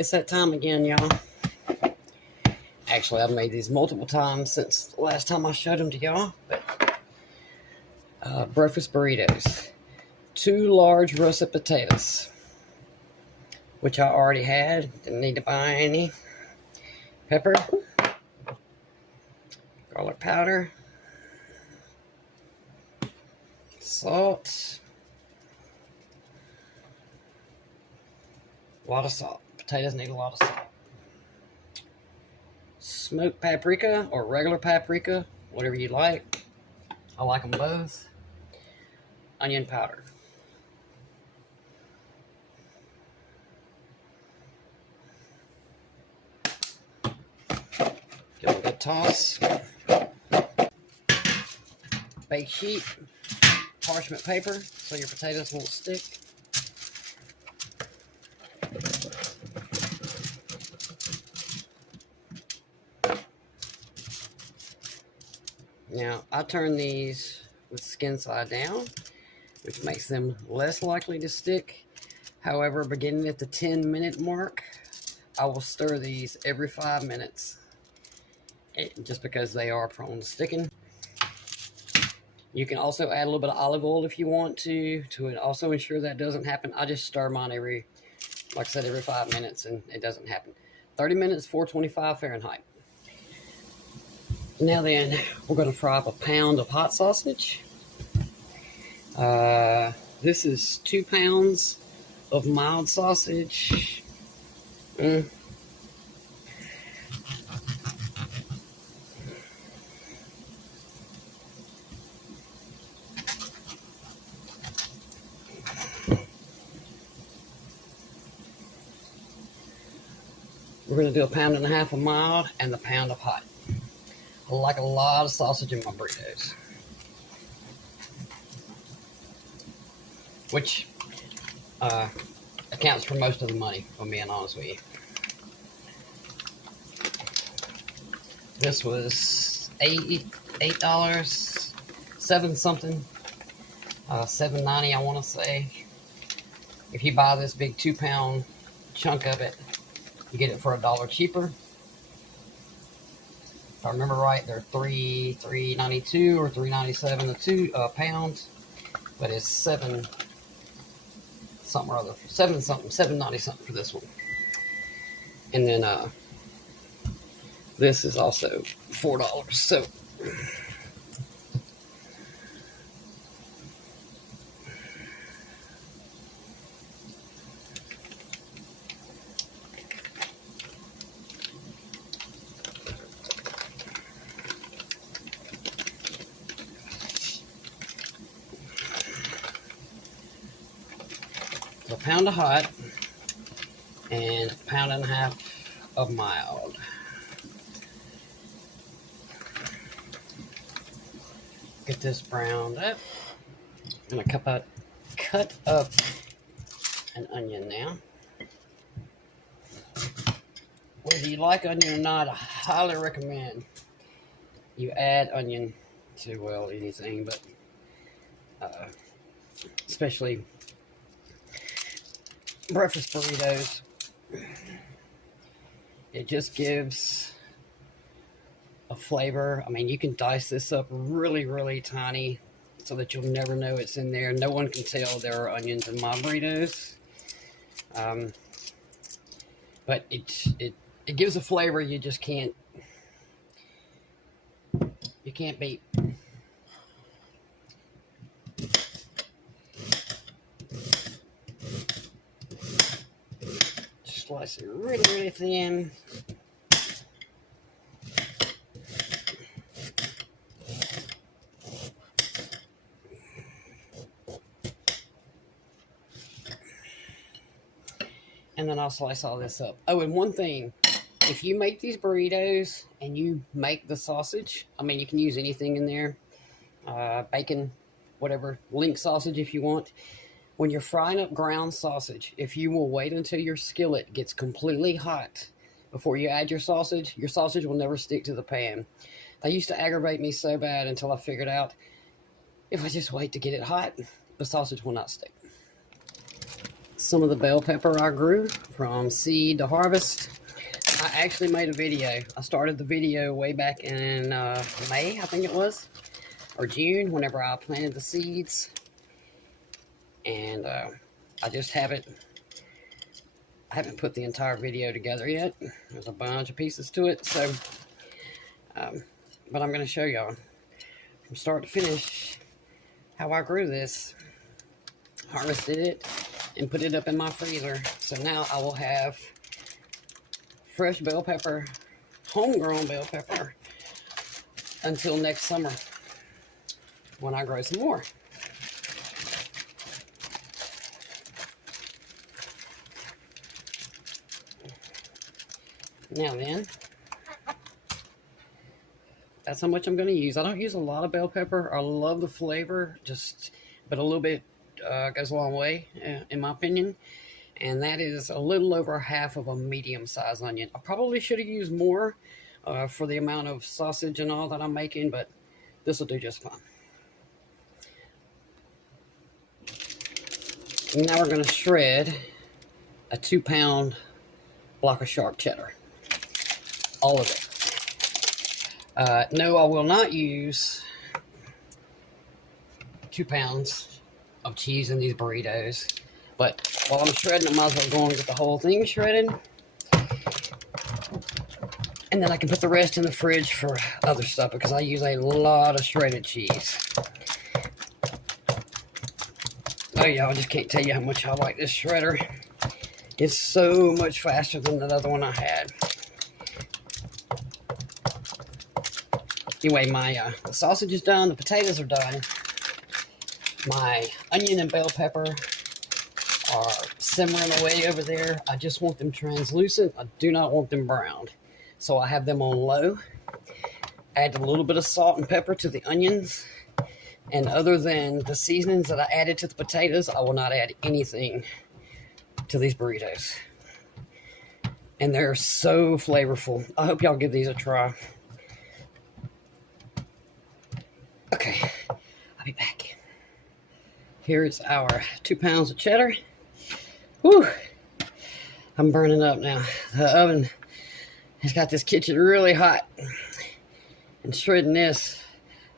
It's that time again, y'all. Actually, I've made these multiple times since the last time I showed them to y'all. But breakfast burritos. 2 large russet potatoes, which I already had. Didn't need to buy any. Pepper. Garlic powder. Salt. A lot of salt. Potatoes need a lot of salt. Smoked paprika or regular paprika, whatever you like. I like them both. Onion powder. Give it a good toss. Bake sheet. Parchment paper so your potatoes won't stick. Now, I turn these with skin side down, which makes them less likely to stick. However, beginning at the 10-minute mark, I will stir these every 5 minutes, just because they are prone to sticking. You can also add a little bit of olive oil if you want to also ensure that doesn't happen. I just stir mine every 5 minutes, and it doesn't happen. 30 minutes, 425 Fahrenheit. Now then, we're going to fry up a pound of hot sausage. This is 2 pounds of mild sausage. We're going to do 1.5 pounds of mild and the pound of hot. I like a lot of sausage in my burritos, which accounts for most of the money, if I'm being honest with you. This was $8, 7 something, $7.90 I want to say. If you buy this big 2-pound chunk of it, you get it for $1 cheaper. If I remember right, they're $3.92 or $3.97 a 2 pounds, but it's $7 something or other, $7.90 something for this one. And then this is also $4. So a pound of hot and 1.5 pounds of mild. Get this browned up. I'm gonna cut up an onion now. Whether you like onion or not, I highly recommend you add onion to, well, anything, but especially breakfast burritos. It just gives a flavor. I mean, you can dice this up really, really tiny so that you'll never know it's in there. No one can tell there are onions in my burritos. But it gives a flavor you just can't beat. Slice it really, really thin. And then I'll slice all this up. Oh, and one thing, if you make these burritos and you make the sausage, I mean, you can use anything in there, bacon, whatever, link sausage if you want. When you're frying up ground sausage, if you will wait until your skillet gets completely hot before you add your sausage will never stick to the pan. That used to aggravate me so bad until I figured out if I just wait to get it hot, the sausage will not stick. some of the bell pepper I grew from seed to harvest. I actually made a video. I started the video way back in May, I think it was, or June, whenever I planted the seeds. And I just haven't put the entire video together yet. There's a bunch of pieces to it, so but I'm going to show y'all from start to finish how I grew this, harvested it, and put it up in my freezer. So now I will have fresh bell pepper, homegrown bell pepper, until next summer when I grow some more. Now then, that's how much I'm going to use. I don't use a lot of bell pepper. I love the flavor, but a little bit goes a long way, in my opinion. And that is a little over half of a medium-sized onion. I probably should have used more for the amount of sausage and all that I'm making, but this will do just fine. And now we're going to shred a 2-pound block of sharp cheddar. All of it. No, I will not use 2 pounds of cheese in these burritos. But while I'm shredding, I might as well go and get the whole thing shredded. And then I can put the rest in the fridge for other stuff, because I use a lot of shredded cheese. Oh, y'all, just can't tell you how much I like this shredder. It's so much faster than that other one I had. Anyway, my the sausage is done. The potatoes are done. My onion and bell pepper are simmering away over there. I just want them translucent. I do not want them browned. So I have them on low. Add a little bit of salt and pepper to the onions. And other than the seasonings that I added to the potatoes, I will not add anything to these burritos. And they're so flavorful. I hope y'all give these a try. Okay, I'll be back. Here is our 2 pounds of cheddar. Whew, I'm burning up now. The oven has got this kitchen really hot. And shredding this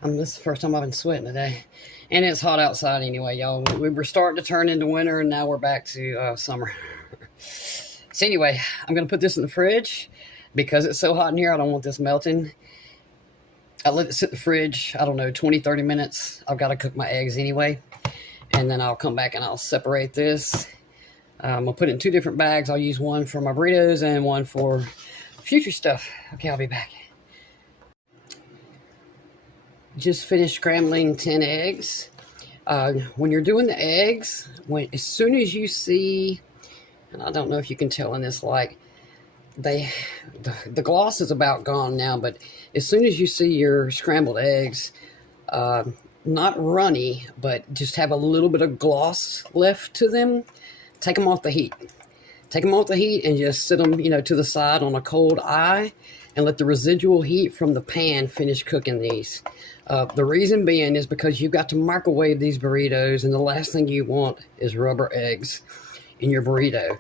is the first time I've been sweating today. And it's hot outside anyway, y'all. We were starting to turn into winter, and now we're back to summer. So anyway, I'm going to put this in the fridge. Because it's so hot in here, I don't want this melting. I let it sit in the fridge, I don't know, 20, 30 minutes. I've got to cook my eggs anyway. And then I'll come back and I'll separate this. I'll put it in 2 different bags. I'll use one for my burritos and one for future stuff. Okay, I'll be back. Just finished scrambling 10 eggs. When you're doing the eggs, as soon as you see, and I don't know if you can tell in this light, the gloss is about gone now, but as soon as you see your scrambled eggs, not runny, but just have a little bit of gloss left to them, take them off the heat. Take them off the heat and just sit them, to the side on a cold eye and let the residual heat from the pan finish cooking these. The reason being is because you've got to microwave these burritos, and the last thing you want is rubber eggs in your burrito.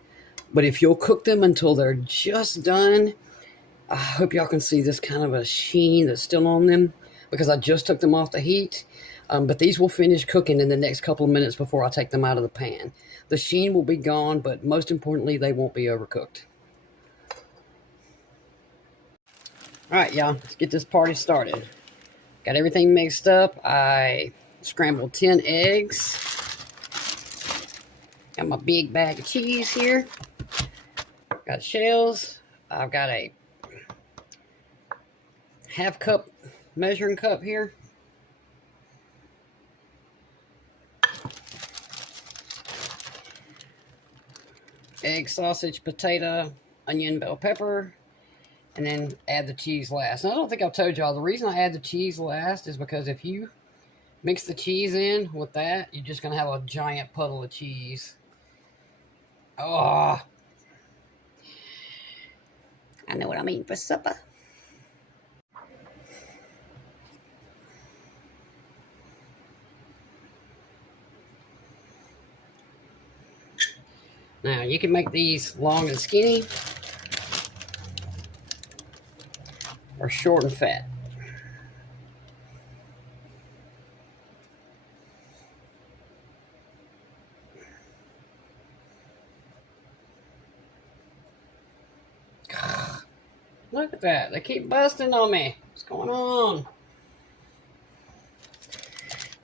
But if you'll cook them until they're just done, I hope y'all can see this kind of a sheen that's still on them, because I just took them off the heat. But these will finish cooking in the next couple of minutes before I take them out of the pan. The sheen will be gone, but most importantly, they won't be overcooked. All right, y'all, let's get this party started. Got everything mixed up. I scrambled 10 eggs. Got my big bag of cheese here. Got shells. I've got a half cup measuring cup here. Egg, sausage, potato, onion, bell pepper, and then add the cheese last. Now, I don't think I've told y'all, the reason I add the cheese last is because if you mix the cheese in with that, you're just going to have a giant puddle of cheese. Oh, I know what I'm eating for supper. Now, you can make these long and skinny or short and fat. Look at that. They keep busting on me. What's going on?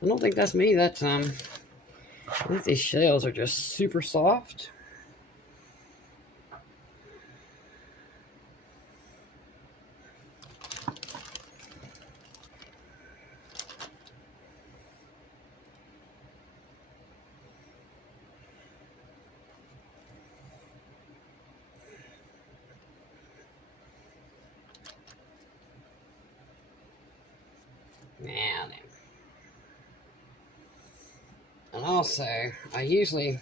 I don't think that's me that time. I think these shells are just super soft. Now then. And also, I usually,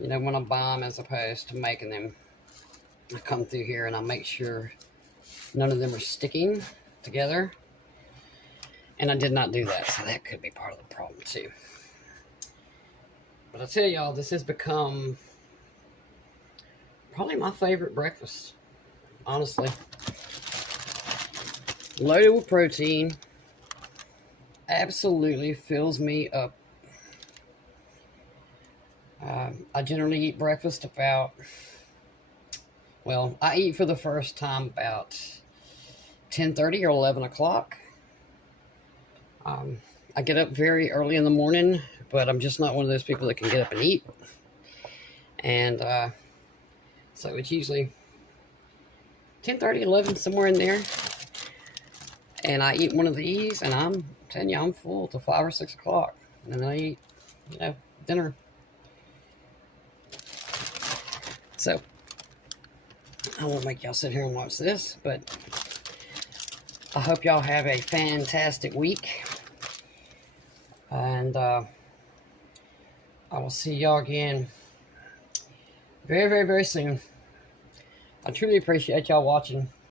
you know, when I buy them as opposed to making them, I come through here and I make sure none of them are sticking together. And I did not do that, so that could be part of the problem too. But I tell y'all, this has become probably my favorite breakfast, honestly. Loaded with protein, absolutely fills me up. I generally eat breakfast about, well, I eat for the first time about 10:30 or 11 o'clock. I get up very early in the morning, but I'm just not one of those people that can get up and eat. And so it's usually 10:30, 11, somewhere in there. And I eat one of these, and I'm telling you, I'm full till 5 or 6 o'clock. And then I eat, you know, dinner. So, I won't make y'all sit here and watch this, but I hope y'all have a fantastic week. And I will see y'all again very, very, very soon. I truly appreciate y'all watching.